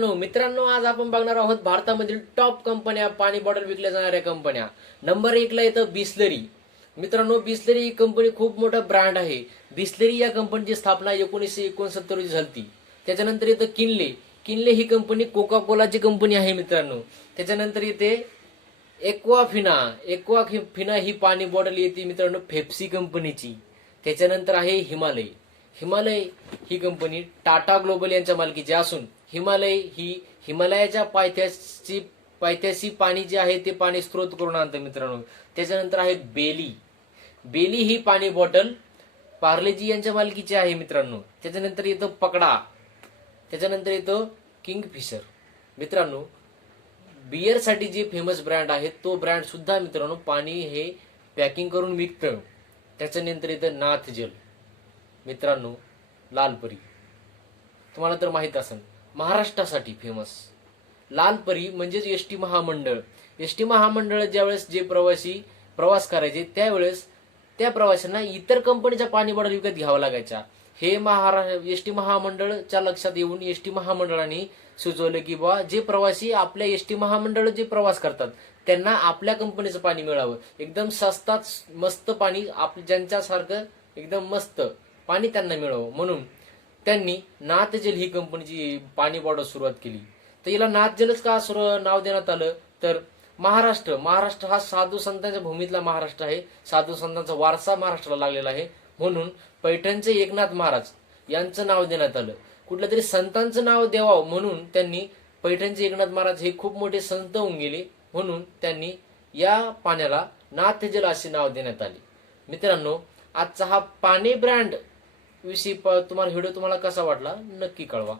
मित्रांनो मित्रांनो आज आपण बघणार आहोत भारतामधील टॉप कंपन्या पाणी बॉटल विकल्या जाणाऱ्या कंपन्या नंबर एकला येतं बिस्लरी. मित्रांनो बिस्लरी ही कंपनी खूप मोठा ब्रँड आहे. बिस्लरी या कंपनीची स्थापना एकोणीसशे एकोणसत्तर रोजी झाली त्याच्यानंतर येतं किनले. किनले ही कंपनी कोका कोलाची कंपनी आहे मित्रांनो. त्याच्यानंतर येते एक्वाफिना एक्वाफिना ही पाणी बॉटल येते मित्रांनो फेप्सी कंपनीची त्याच्यानंतर आहे हिमालय. हिमालय ही कंपनी टाटा ग्लोबल यांच्या मालकीची असून हिमालय ही हिमालयाच्या पायथ्याची पायथ्याशी पाणी जे आहे ते पाणी स्त्रोत करून आणतं मित्रांनो. त्याच्यानंतर आहे बेली. बेली ही पाणी बॉटल. पार्लेजी यांच्या मालकीची आहे मित्रांनो. त्याच्यानंतर येतं पकडा. त्याच्यानंतर येतं किंगफिशर. मित्रांनो बियरसाठी जे फेमस ब्रँड आहे तो ब्रँड सुद्धा मित्रांनो पाणी हे पॅकिंग करून विकतं. त्याच्यानंतर येतं नाथ जल मित्रांनो लालपरी. तुम्हाला तर माहीत असेल. महाराष्ट्रासाठी फेमस लालपरी म्हणजेच एस टी महामंडळ. एस टी महामंडळ ज्यावेळेस जे प्रवासी प्रवास करायचे त्यावेळेस त्या प्रवाशांना इतर कंपनीच्या पाणी बॉटल विकत घ्यावं लागायच्या हे महारा एस टी महामंडळच्या लक्षात येऊन एस टी महामंडळाने सुचवलं की बा जे प्रवासी आपल्या एस टी महामंडळ जे प्रवास करतात त्यांना आपल्या कंपनीचं पाणी मिळावं. एकदम स्वस्तात मस्त पाणी आप ज्यांच्यासारखं एकदम मस्त पाणी त्यांना मिळावं. म्हणून त्यांनी नाथजल ही कंपनीची पाणी बॉटल सुरुवात केली. तर याला नाथजलच का नाव देण्यात आलं? तर महाराष्ट्र. महाराष्ट्र हा साधू संतांच्या भूमीतला महाराष्ट्र आहे. साधू संतांचा वारसा महाराष्ट्राला लागलेला आहे. म्हणून पैठणचे एकनाथ महाराज यांचं नाव देण्यात आलं. कुठल्या तरी संतांचं नाव द्यावं म्हणून त्यांनी पैठणचे एकनाथ महाराज हे खूप मोठे संत होऊन गेले. म्हणून त्यांनी या पाण्याला नाथजल असे नाव देण्यात आले. मित्रांनो आजचा हा पाणी ब्रँड विषयी प- तुम्हाला व्हिडिओ तुम्हाला कसा वाटला नक्की कळवा.